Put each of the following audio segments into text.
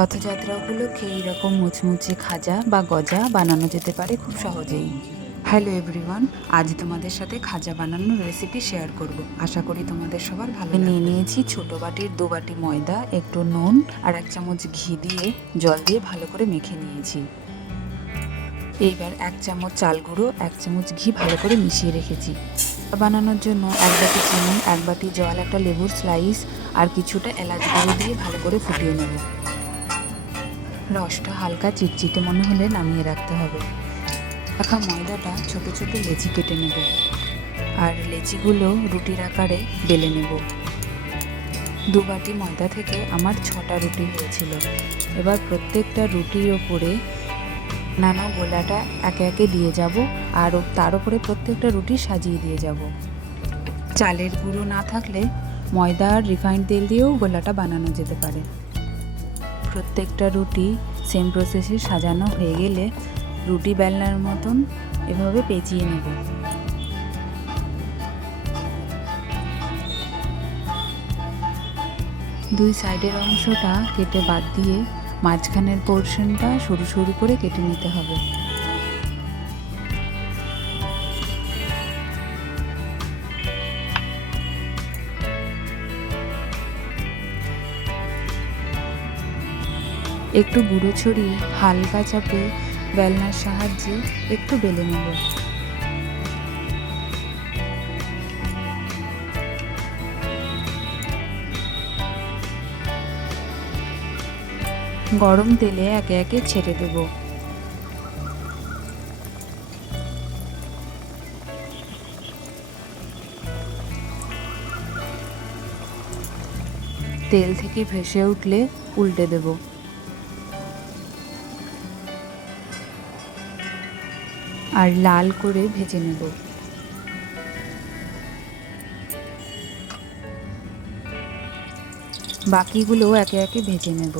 রথযাত্রা উপলক্ষে এইরকম মুচমুচে খাজা বা গজা বানানো যেতে পারে খুব সহজেই। হ্যালো এভরিওয়ান, আজ তোমাদের সাথে খাজা বানানোর রেসিপি শেয়ার করব। আশা করি তোমাদের সবার ভালো লাগবে। নিয়ে নিয়েছি ছোটো বাটির 2 বাটি ময়দা, একটু নুন আর 1 চামচ ঘি দিয়ে জল দিয়ে ভালো করে মেখে নিয়েছি। এইবার 1 চামচ চাল গুঁড়ো, 1 চামচ ঘি ভালো করে মিশিয়ে রেখেছি। বানানোর জন্য 1 বাটি চিনি, 1 বাটি জল, একটা লেবুর স্লাইস আর কিছুটা এলাচ গুঁড়ো দিয়ে ভালো করে ফুটিয়ে নেব। রসটা হালকা চিটচিটে মনে হলে নামিয়ে রাখতে হবে। রাখা ময়দাটা ছোট ছোট লেচি কেটে নেব আর লেচিগুলো রুটির আকারে বেলে নেব। 2 বাটি ময়দা থেকে আমার 6টা রুটি হয়েছিল। এবার প্রত্যেকটা রুটির ওপরে নানা গোলাটা একে একে দিয়ে যাব আর তার উপরে প্রত্যেকটা রুটি সাজিয়ে দিয়ে যাব। চালের গুঁড়ো না থাকলে ময়দা আর রিফাইন্ড তেল দিয়েও গোলাটা বানানো যেতে পারে। প্রত্যেকটা রুটি সেম প্রসেসে সাজানো হয়ে গেলে রুটি বেলনার মতন এভাবে পেঁচিয়ে নেব। দুই সাইডের অংশটা কেটে বাদ দিয়ে মাঝখানের পোর্শনটা সরু সরু করে কেটে নিতে হবে। একটু গুঁড়ো ছড়িয়ে হালকা চাপে বেলনার সাহায্যে একটু বেলে নেব। গরম তেলে একে একে ছেড়ে দেব। তেল থেকে ভেসে উঠলে উল্টে দেব। আর লাল করে ভেজে নেব। বাকিগুলো একে একে ভেজে নেব।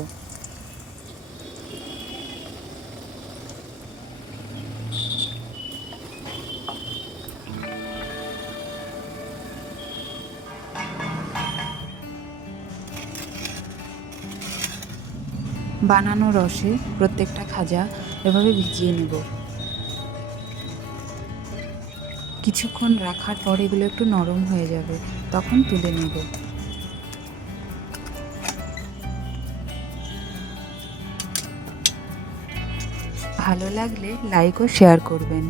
বানানো রসে প্রত্যেকটা খাজা এভাবে ভিজিয়ে নেব। কিছুক্ষণ রাখার পর এগুলো একটু নরম হয়ে যাবে, তখন তুলে নেব। ভালো লাগলে লাইক ও শেয়ার করবেন।